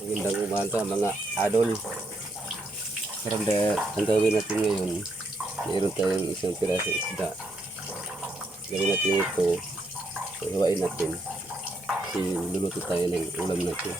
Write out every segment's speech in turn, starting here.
Magandang umaga mga adol. Karanda ang gawin natin ngayon, mayroon tayong isang pirasong isda. Gawin natin ito, gawain natin. Kasi luluto tayo ng ulam natin.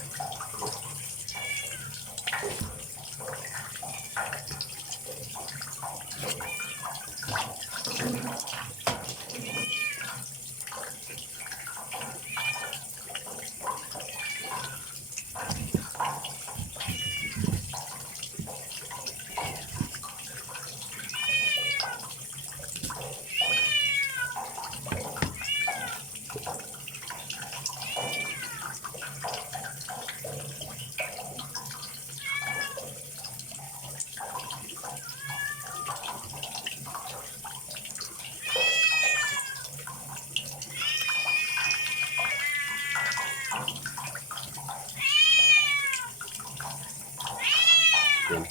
Yan.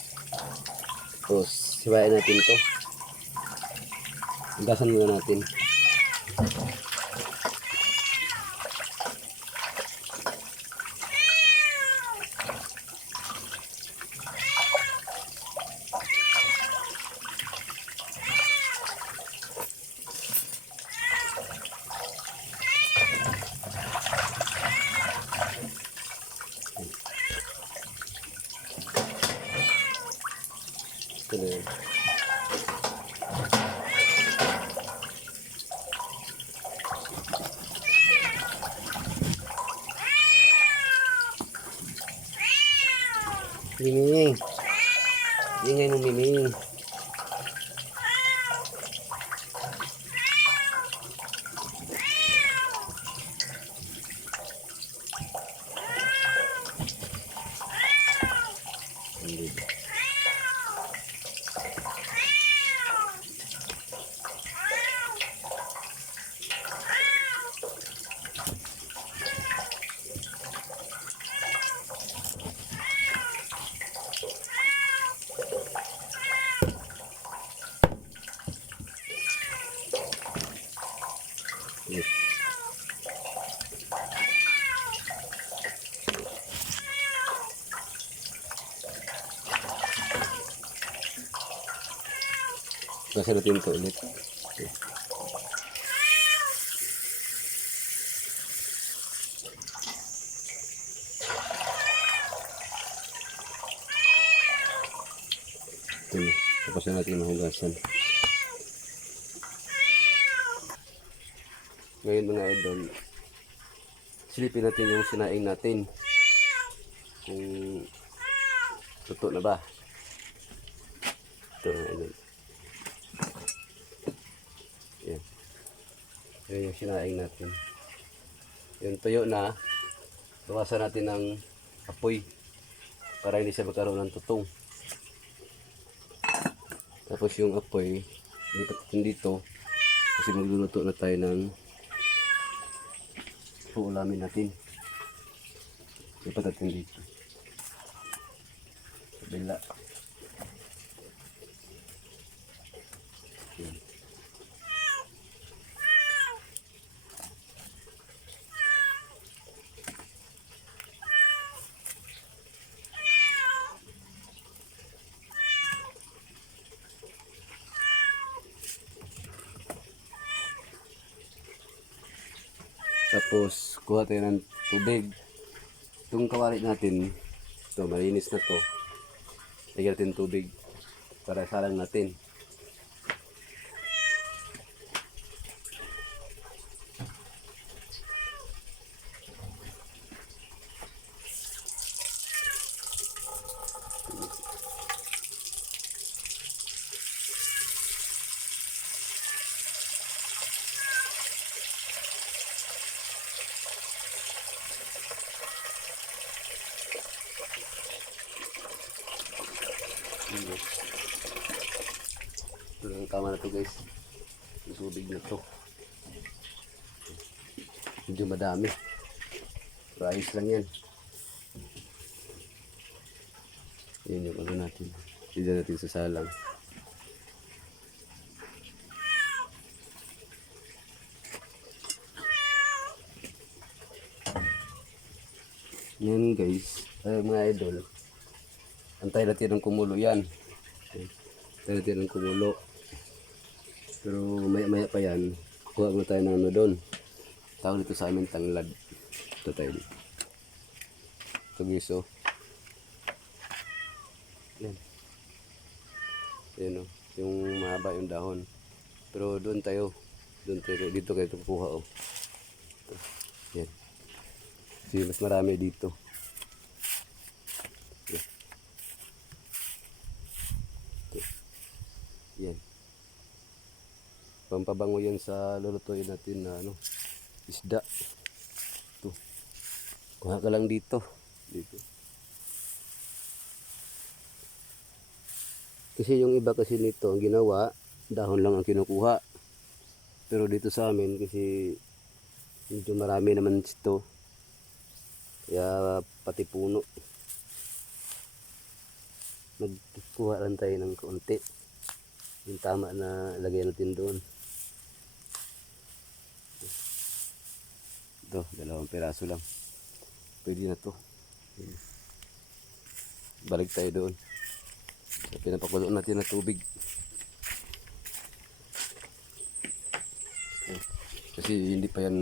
Tapos, siwain natin ito. Ugasan muna natin. Ito na yun. Mimi, ingay mo Mimi. Yes. Kasi natin ito ulit. Okay. Ito na. Tapos na natin mahugasan. Ngayon mga idol, silipin natin yung sinaing natin. Kung luto na ba. Ito mga idol. Yan. Yan yung sinaing natin. Yung tuyo na, bawasan natin ng apoy para hindi siya magkaroon ng tutong. Tapos yung apoy, ilipat dito kasi magluluto na tayo ng uulamin natin. Ilipat natin dito. Kabila. Tapos kuha tayo ng tubig. Itong kawali natin, ito malinis na to. Lagyan natin tubig para salang natin. Ito lang tama na to guys. Yung tubig na to. Medyo madami. Pero ayos lang yan. Yan yung ano natin. Hindi natin sa salang. Yan guys. Mga idol, antay natin ng kumulo yan. Antay natin ng kumulo. Pero maya pa yan, kuha mo tayo ng ano doon. Tawag dito sa amin tanglad. Ito tayo dito. Ito giso. Yan. Yan o. Yung mahaba yung dahon. Pero doon tayo. Dito kayo kukuha o. Yan. Kasi mas marami dito. Yan. Yan. Pampabango yan sa lulutuin natin na isda. Ito. Kuha ka lang dito. Dito. Kasi yung iba kasi nito, ang ginawa, dahon lang ang kinukuha. Pero dito sa amin, kasi medyo marami naman ito. Kaya pati puno. Nagkuha lang tayo ng kaunti. Yung tama na lagay natin doon. Ito, 2 piraso lang. Pwede na to. Balik tayo doon. So, pinapakulo natin na tubig. Kasi hindi pa yan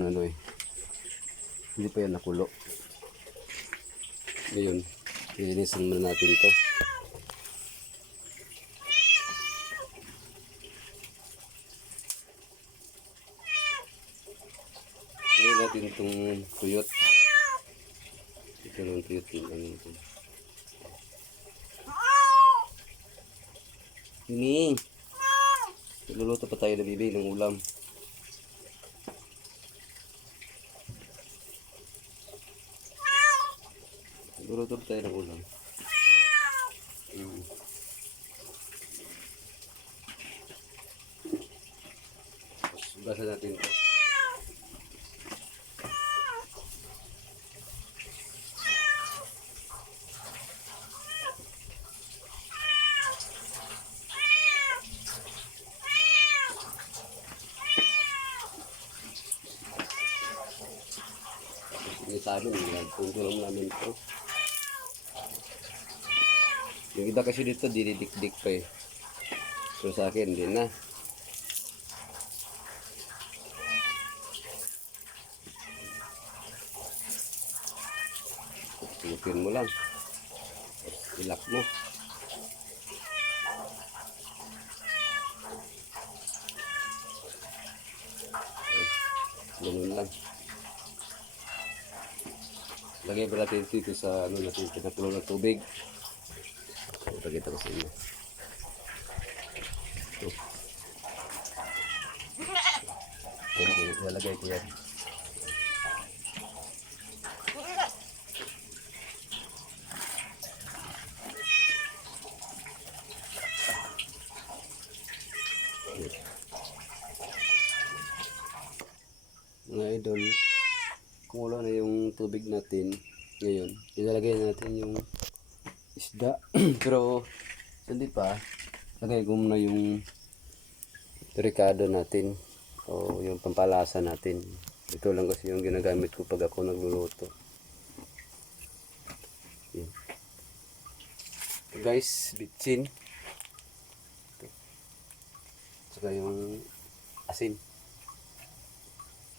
hindi pa yan nakulo. Ngayon, lilinisan muna natin ito. Hindi natin itong tuyot. Ito lang tuyot yung ito. Ini. Nagluluto pa tayo na bibi ng ulam. Nagluluto pa tayo ng ulam. Basa natin ito. Ini sa amin, nagpunto lang namin ito. Yung iba kasi dito, didikdik pa eh. So sa akin, hindi na. Tulutin mo lang. Ilak mo. Ganun lang. Lagay pa natin dito sa natin pinakulo ng tubig. Ipagkita ko sa inyo. Ito. Ilalagay ko yan. Mga idol, kumulo na yung tubig natin. Ngayon, ilalagay natin yung isda. Pero hindi pa, lagay ko muna yung ricado natin o yung pampalasa natin. Ito lang kasi yung ginagamit ko pag ako nagluluto. Yan. Ito guys, bitsin. Saka yung asin.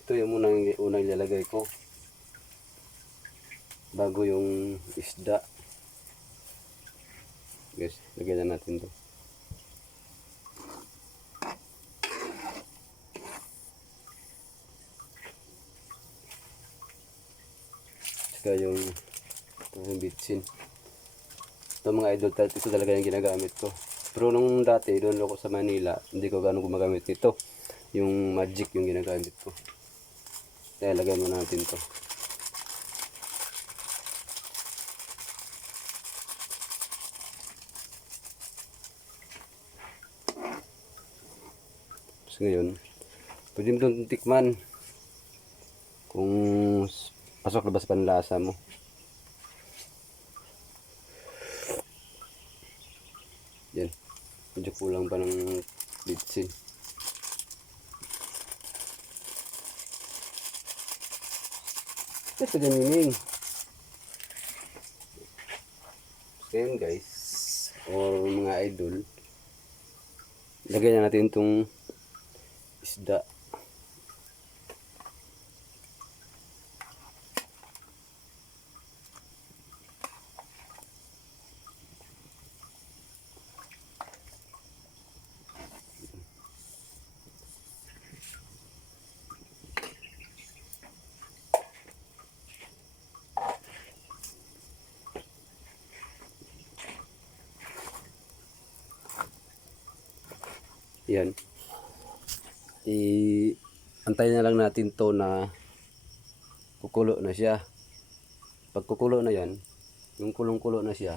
Ito yung unang ilalagay ko bago yung isda. Guys, lagyan na natin to. Saka yung bitsin. Ito mga idol, ito talaga yung ginagamit ko. Pero nung dati, doon ako sa Manila, hindi ko gano'ng gumagamit nito. Yung magic yung ginagamit ko. Kaya lagay mo natin to. So ngayon, pwede mo itong tikman kung pasok na ba sa panlasa mo. Yan. Medyo kulang pa ng bitsin. Ito ganyan. Ngayon guys, or mga idol, lagyan na natin itong isda. Yan. Antayin na lang natin to na kukulo na siya. Pag kukulo na yan, yung kulong-kulo na siya,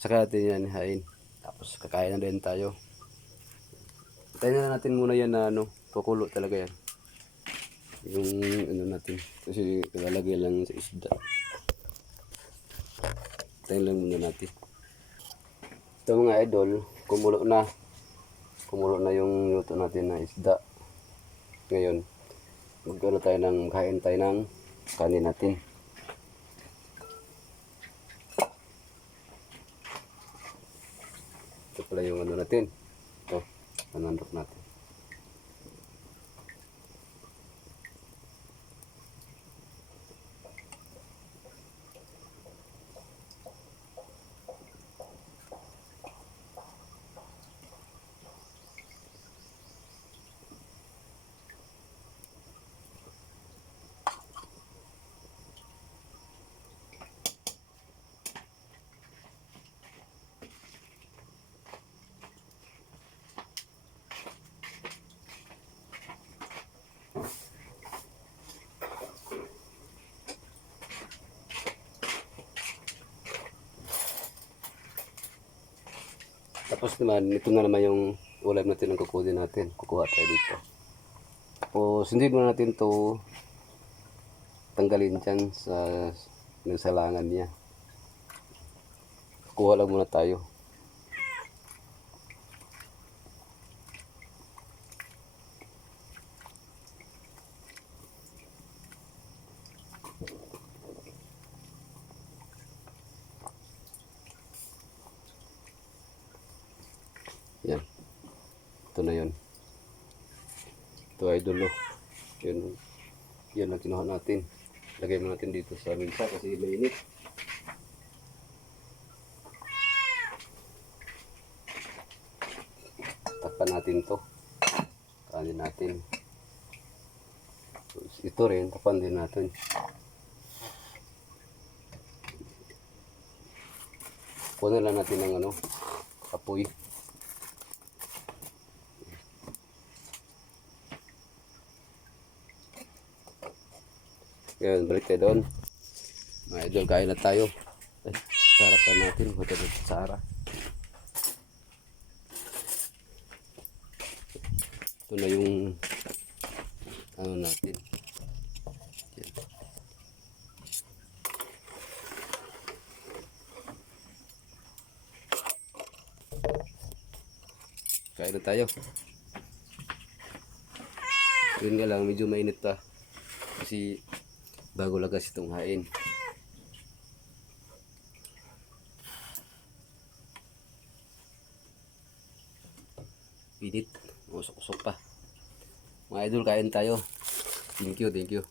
saka natin yan hain. Tapos kakain na din tayo. Antayin na natin muna yan na kukulo talaga yan. Yung natin. Kasi kalalagay lang sa isda. Antayin lang muna natin. Ito mga idol, kumulo na. Kumulo na yung luto natin na isda. Ngayon, kain tayo ng kanin natin. Ito pala yung natin. Ito, nanandok natin. Tapos naman, ito na naman yung ulam natin ang kukunin natin. Kukuha tayo dito. Tapos hindi muna natin to tanggalin dyan sa salangan niya. Kuha lang muna tayo. Yan. Ito na yun. Ito idol. Yan. Yan ang kinuha natin. Lagay mo natin dito sa minsa kasi mainit. Takpan natin to. Kanin natin. Ito rin, takpan din natin. Kunin lang natin ng apoy. Yan, balik tayo doon. Mga idol, kain na tayo. Sarapan natin. Huwag tayo sara. Ito na yung natin. Yan. Kain na tayo. Yun nga lang, medyo mainit pa. Kasi bago lagas itong hain. Pinit. Usok-usok pa. Mga idol, kain tayo. Thank you, thank you.